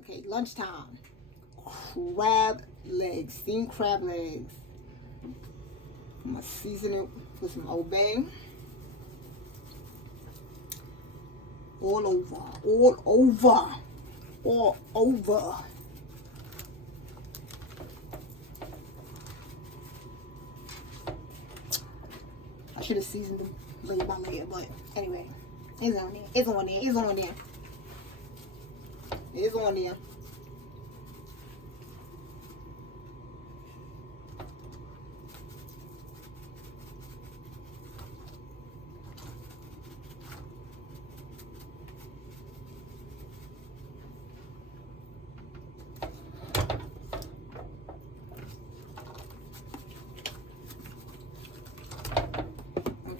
Okay, lunchtime. Crab legs, steamed crab legs. I'm gonna season it with some Old Bay. All over, all over, all over. I should have seasoned them layer by layer, but anyway, it's on there. It's on there. It's on there. It's on there.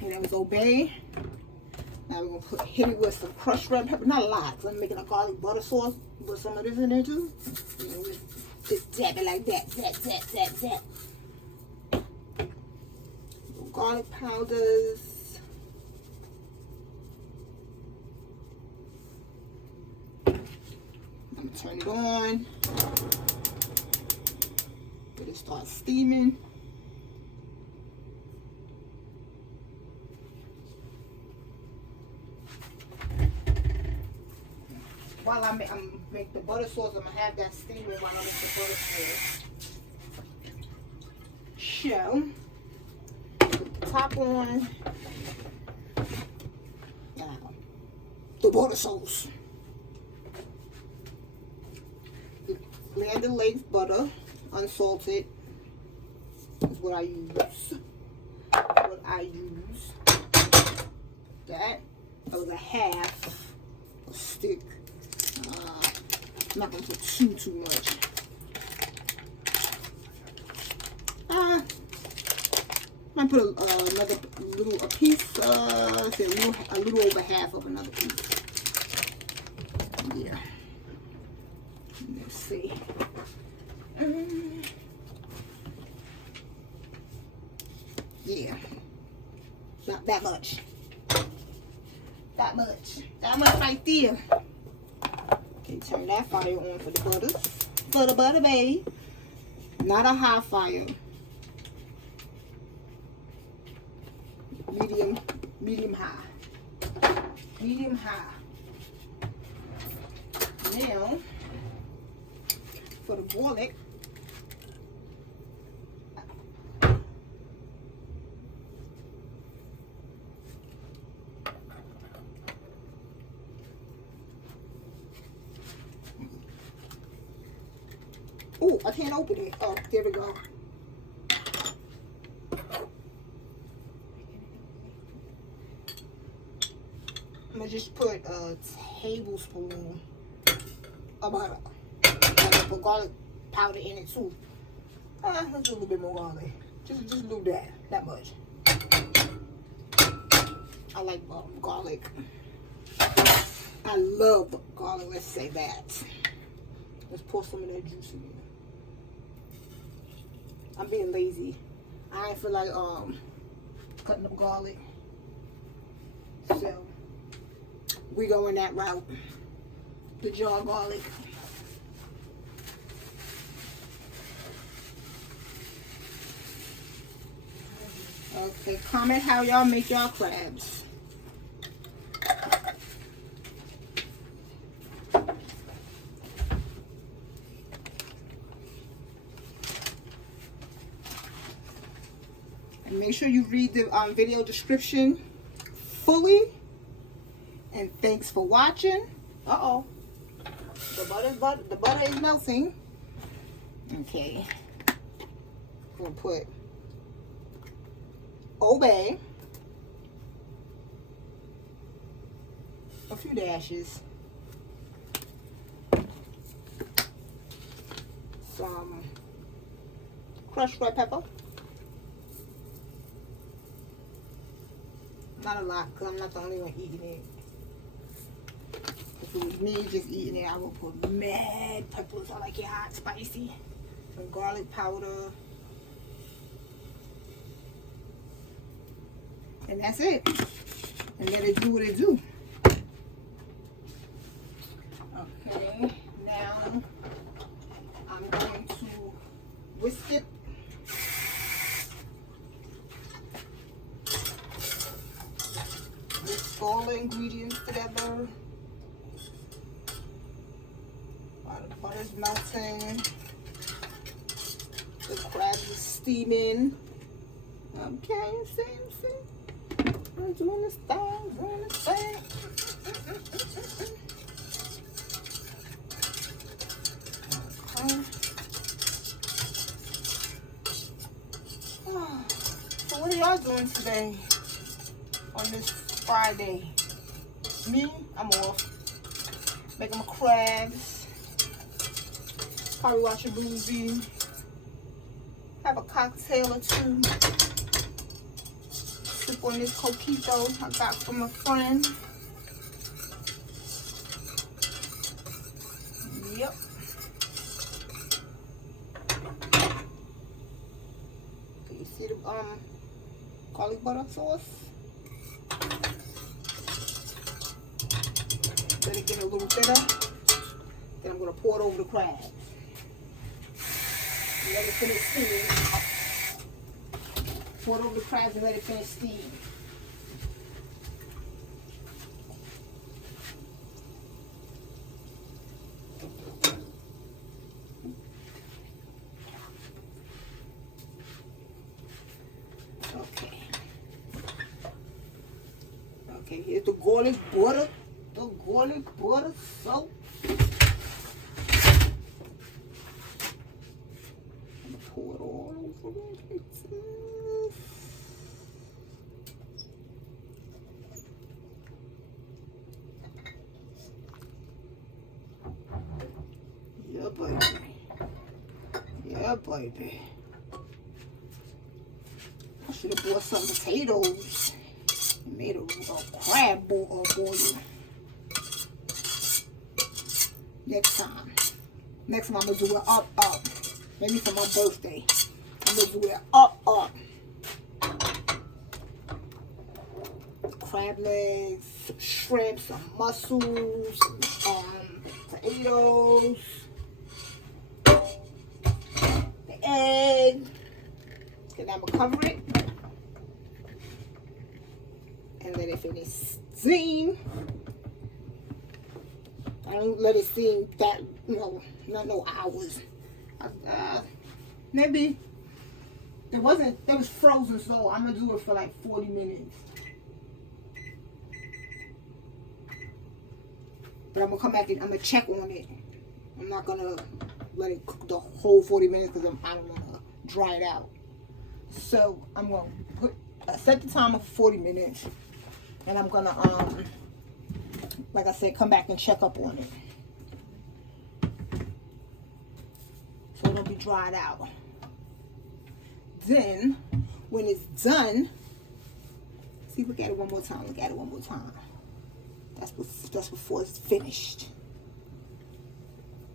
That was Obey. Now we're gonna hit it with some crushed red pepper. Not a lot, because I'm making a garlic butter sauce. Put some of this in there too. You know, just dab it like that. Zap, zap, zap, zap. Little garlic powders. I'm gonna turn it on. Let it start steaming. While I make the butter sauce, I'm going to have that steaming while I make the butter sauce. So, put the top on. Now, the butter sauce. Land O'Lakes butter, unsalted, is what I use. That was a half a stick. I'm not going to put too much. I might put another little piece. Say a little over half of another piece. Yeah. Let's see. Yeah. Not that much. That much right there. Okay, turn that fire on for the butter. Butter, baby. Not a high fire. Medium high. Medium high. Now, for the garlic, oh, I can't open it. Oh, there we go. I'm going to just put a tablespoon of butter. I'm going to put garlic powder in it too. Let's do a little bit more garlic. Just do that much. I like garlic. I love garlic, let's say that. Let's pour some of that juice in there. I'm being lazy. I ain't feel like cutting up garlic. So we going that route. The jar garlic. Okay, comment how y'all make y'all crabs. And make sure you read the video description fully. And thanks for watching. Uh-oh. The butter is melting. Okay. I'm going to put Obey. A few dashes. Some crushed red pepper. Not a lot, because I'm not the only one eating it. If it was me just eating it, I would put mad peppers. I like it hot, spicy. Some garlic powder. And that's it. And let it do what it do. Okay. Now, I'm going to whisk it. Whisk all the ingredients together. While the butter's melting, the crabs is steaming. Okay, see? I'm doing this thing, doing this thing. Okay. So what are y'all doing today on this Friday? Me, I'm off. Making my crabs. Probably watch a movie. Have a cocktail or two. Sip on this coquito I got from a friend. Yep. Do you see the garlic butter sauce? Let it get a little bitter. Then I'm gonna pour it over the crabs. Let it finish steaming. Pour it over the crabs and let it finish steaming. Okay. Okay, here's the garlic butter. The garlic butter soap. Pour it all over it. Yeah, baby. Yeah, baby. I should have bought some potatoes and made a crab boil. Next time. Next time I'm going to do it up. Maybe for my birthday. I'm going to do it up. Crab legs, shrimp, some mussels, potatoes, the egg. Okay, now I'm going to cover it. And let it finish steam. I don't let it steam that, not no hours. Maybe it was frozen, so I'm gonna do it for like 40 minutes. But I'm gonna come back and I'm gonna check on it. I'm not gonna let it cook the whole 40 minutes because I don't want to dry it out. So I'm gonna set the timer for 40 minutes, and I'm gonna like I said, come back and check up on it. So it'll be dried out. Then, when it's done, see, look at it one more time. Look at it one more time. That's before it's finished.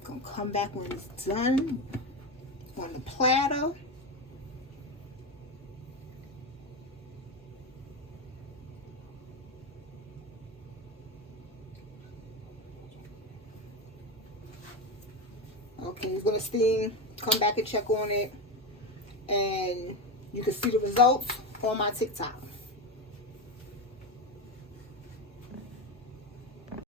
Gonna come back when it's done on the platter. Okay, it's gonna steam. Come back and check on it, and you can see the results on my TikTok.